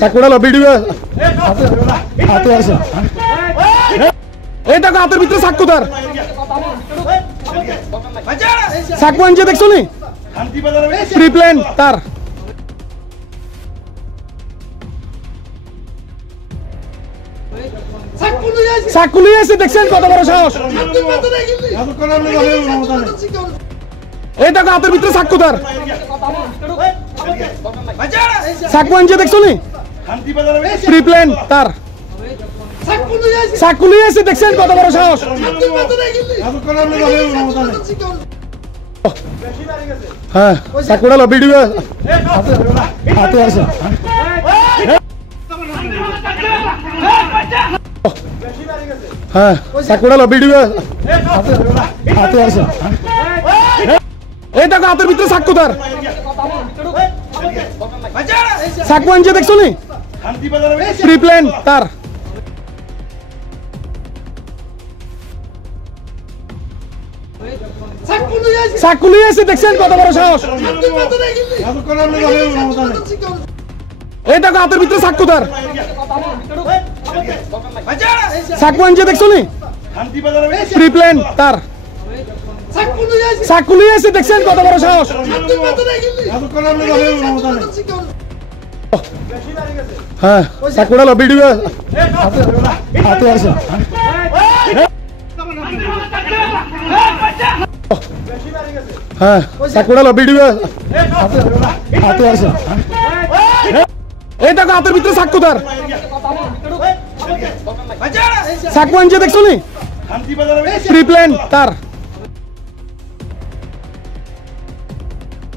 সাকুড়ালো video হাতে আছে এই টাকা হাতের ভিতরে সাক্কু তার সাক্কু আনছে দেখছো নি প্রি প্ল্যান তার সাক্কু নিয়ে এসে দেখছেন কত বড় সাহস এই টাকা হাতের ভিতরে সাক্কু তার সাক্কু আনছে দেখছো নি প্রি প্ল্যান তার সাক্কু নিয়ে এসে দেখছেন কত বড় সাহস হ্যাঁ সাকুড়ালো ভিডিও হাতে আছে হ্যাঁ সাকুড়ালো ভিডিও হাতে আছে এই টাকা হাতের ভিতরে সাক্কু তার সাক্কু আনছে দেখছো নি প্রি প্ল্যান তার সাক্কু নিয়ে এসে দেখছেন কত বড় সাহস এই টাকা হাতের ভিতরে সাক্কু তার সাক্কু আনছে দেখছো নি প্রি প্ল্যান তার সাক্কু নিয়ে এসে দেখছেন কত বড় সাহস হ্যাঁ সাকুড়ালো ভিডিও হাতে আছে হ্যাঁ সাকুড়ালো ভিডিও হাতে আছে এই টাকা হাতের ভিতরে সাক্কু তার সাক্কু আনছে দেখছো নি প্রি প্ল্যান তার